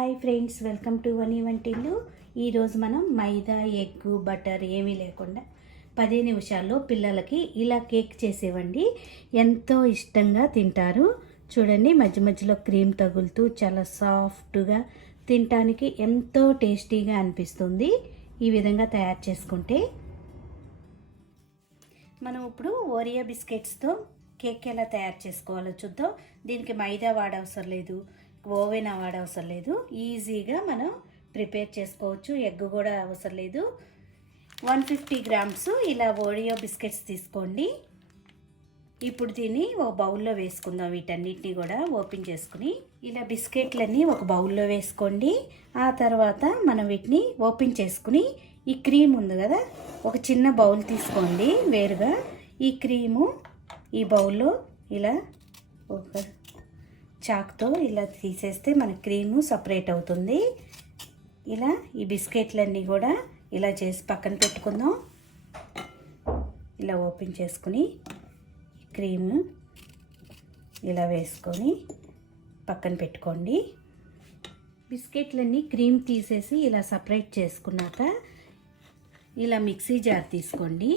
Hi friends, welcome to వనీ వంటిల్లు. ఈరోజు మనం మైదా, ఎగ్, బటర్ ఏమీ లేకుండా 10 నిమిషాల్లో పిల్లలకి ఇలా కేక్ చేసేవండి. ఎంతో ఇష్టంగా తింటారు. చూడండి, మధ్య మధ్యలో క్రీమ్ తగులుతూ చాలా సాఫ్ట్గా తినటానికి ఎంతో టేస్టీగా అనిపిస్తుంది. ఈ విధంగా తయారు చేసుకుంటే మనం ఇప్పుడు ఓరియో బిస్కెట్స్తో కేక్ ఎలా తయారు చేసుకోవాలో చూద్దాం. దీనికి మైదా వాడవసరం లేదు, ఓవెన్ వాడవసరం లేదు. ఈజీగా మనం ప్రిపేర్ చేసుకోవచ్చు. ఎగ్ కూడా అవసరం లేదు. 150 గ్రామ్స్ ఇలా ఓరియో బిస్కెట్స్ తీసుకోండి. ఇప్పుడు దీన్ని ఒక బౌల్లో వేసుకుందాం. వీటన్నిటిని కూడా ఓపెన్ చేసుకుని ఇలా బిస్కెట్లన్నీ ఒక బౌల్లో వేసుకోండి. ఆ తర్వాత మనం వీటిని ఓపెన్ చేసుకుని ఈ క్రీమ్ ఉంది కదా, ఒక చిన్న బౌల్ తీసుకోండి. వేరుగా ఈ క్రీము ఈ బౌల్లో ఇలా ఒక చాక్తో ఇలా తీసేస్తే మన క్రీము సపరేట్ అవుతుంది. ఇలా ఈ బిస్కెట్లన్నీ కూడా ఇలా చేసి పక్కన పెట్టుకుందాం. ఇలా ఓపెన్ చేసుకుని క్రీము ఇలా వేసుకొని పక్కన పెట్టుకోండి. బిస్కెట్లన్నీ క్రీమ్ తీసేసి ఇలా సపరేట్ చేసుకున్నాక ఇలా మిక్సీ జార్ తీసుకోండి.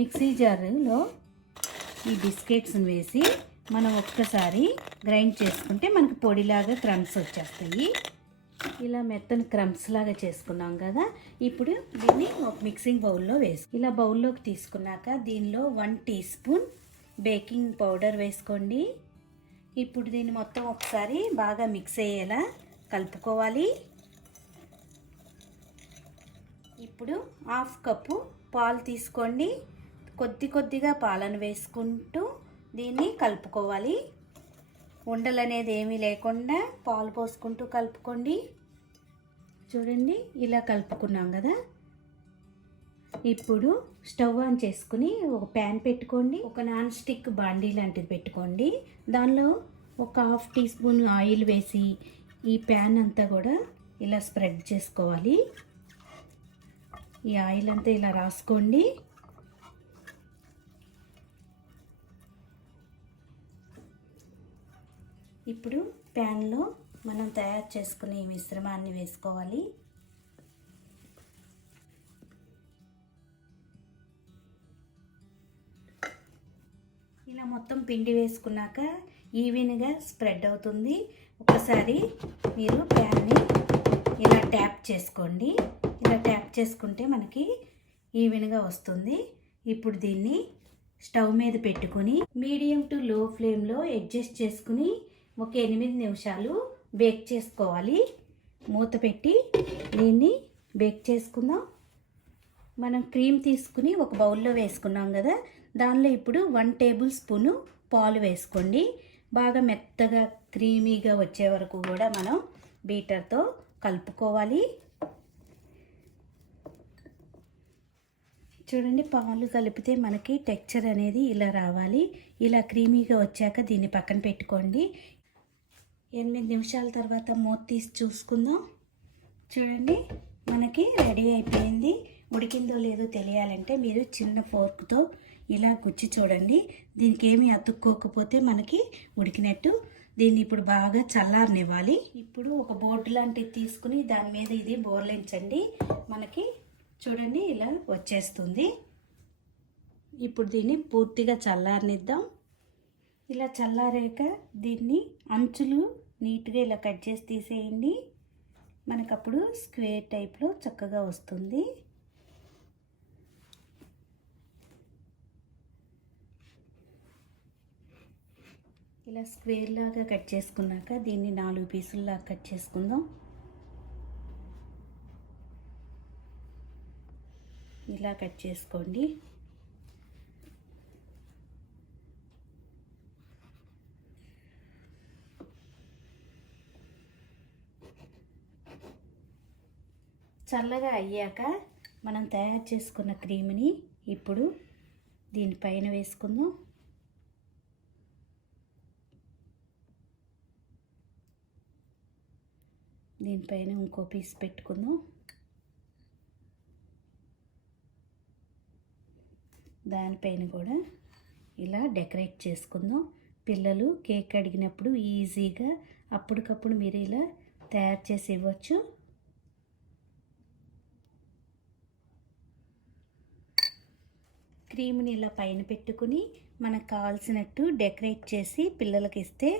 మిక్సీ జార్లో ఈ బిస్కెట్స్ని వేసి మనం ఒక్కసారి గ్రైండ్ చేసుకుంటే మనకు పొడిలాగా క్రమ్స్ వచ్చేస్తాయి. ఇలా మెత్తని క్రమ్స్ లాగా చేసుకున్నాం కదా. ఇప్పుడు దీన్ని ఒక మిక్సింగ్ బౌల్లో ఇలా బౌల్లోకి తీసుకున్నాక దీనిలో 1 టీ స్పూన్ బేకింగ్ పౌడర్ వేసుకోండి. ఇప్పుడు దీన్ని మొత్తం ఒకసారి బాగా మిక్స్ అయ్యేలా కలుపుకోవాలి. ఇప్పుడు 1/2 కప్పు పాలు తీసుకోండి. కొద్దిగా పాలను వేసుకుంటూ దీన్ని కలుపుకోవాలి. ఉండలు అనేది ఏమీ లేకుండా పాలు పోసుకుంటూ కలుపుకోండి. చూడండి, ఇలా కలుపుకున్నాం కదా. ఇప్పుడు స్టవ్ ఆన్ చేసుకుని ఒక ప్యాన్ పెట్టుకోండి. ఒక నాన్ స్టిక్ బాండీ లాంటిది పెట్టుకోండి. దానిలో ఒక 1/2 టీ స్పూన్ ఆయిల్ వేసి ఈ ప్యాన్ అంతా కూడా ఇలా స్ప్రెడ్ చేసుకోవాలి. ఈ ఆయిల్ అంతా ఇలా రాసుకోండి. ఇప్పుడు ప్యాన్లో మనం తయారు చేసుకునే ఈ మిశ్రమాన్ని వేసుకోవాలి. ఇలా మొత్తం పిండి వేసుకున్నాక ఈవెన్గా స్ప్రెడ్ అవుతుంది. ఒకసారి మీరు ప్యాన్ని ఇలా ట్యాప్ చేసుకోండి. ఇలా ట్యాప్ చేసుకుంటే మనకి ఈవెన్గా వస్తుంది. ఇప్పుడు దీన్ని స్టవ్ మీద పెట్టుకుని మీడియం టు లో ఫ్లేమ్లో అడ్జస్ట్ చేసుకుని ఒక 8 నిమిషాలు బేక్ చేసుకోవాలి. మూత పెట్టి దీన్ని బేక్ చేసుకుందాం. మనం క్రీమ్ తీసుకుని ఒక బౌల్లో వేసుకున్నాం కదా, దానిలో ఇప్పుడు 1 టేబుల్ స్పూను పాలు వేసుకోండి. బాగా మెత్తగా క్రీమీగా వచ్చే వరకు కూడా మనం బీటర్తో కలుపుకోవాలి. చూడండి, పాలు కలిపితే మనకి టెక్స్చర్ అనేది ఇలా రావాలి. ఇలా క్రీమీగా వచ్చాక దీన్ని పక్కన పెట్టుకోండి. 8 నిమిషాల తర్వాత మూత తీసి చూసుకుందాం. చూడండి, మనకి రెడీ అయిపోయింది. ఉడికిందో లేదో తెలియాలంటే మీరు చిన్న ఫోర్క్తో ఇలా గుచ్చి చూడండి. దీనికి ఏమీ అతుక్కోకపోతే మనకి ఉడికినట్టు. దీన్ని ఇప్పుడు బాగా చల్లారనివ్వాలి. ఇప్పుడు ఒక బోర్డు లాంటిది తీసుకుని దాని మీద ఇది బోర్లించండి. మనకి చూడండి ఇలా వచ్చేస్తుంది. ఇప్పుడు దీన్ని పూర్తిగా చల్లారనిద్దాం. ఇలా చల్లారాక దీన్ని అంచులు నీట్గా ఇలా కట్ చేసి తీసేయండి. మనకప్పుడు స్క్వేర్ టైప్లో చక్కగా వస్తుంది. ఇలా స్క్వేర్ లాగా కట్ చేసుకున్నాక దీన్ని 4 పీసుల్లాగా కట్ చేసుకుందాం. ఇలా కట్ చేసుకోండి. చల్లగా అయ్యాక మనం తయారు చేసుకున్న క్రీమ్ని ఇప్పుడు దీనిపైన వేసుకుందాం. దీనిపైన ఇంకో పీస్ పెట్టుకుందాం. దానిపైన కూడా ఇలా డెకరేట్ చేసుకుందాం. పిల్లలు కేక్ అడిగినప్పుడు ఈజీగా అప్పటికప్పుడు మీరు ఇలా తయారు చేసి ఇవ్వచ్చు. క్రీమ్ని ఇలా పైన పెట్టుకుని మనకు కావాల్సినట్టు డెకరేట్ చేసి పిల్లలకి ఇస్తే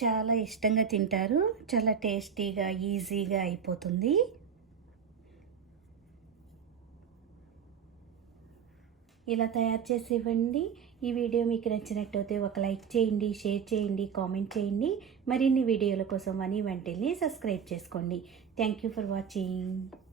చాలా ఇష్టంగా తింటారు. చాలా టేస్టీగా ఈజీగా అయిపోతుంది. ఇలా తయారు చేసి ఇవ్వండి. ఈ వీడియో మీకు నచ్చినట్టయితే ఒక లైక్ చేయండి, షేర్ చేయండి, కామెంట్ చేయండి. మరిన్ని వీడియోల కోసం వనీ వంటిల్ని సబ్స్క్రైబ్ చేసుకోండి. Thank you for watching.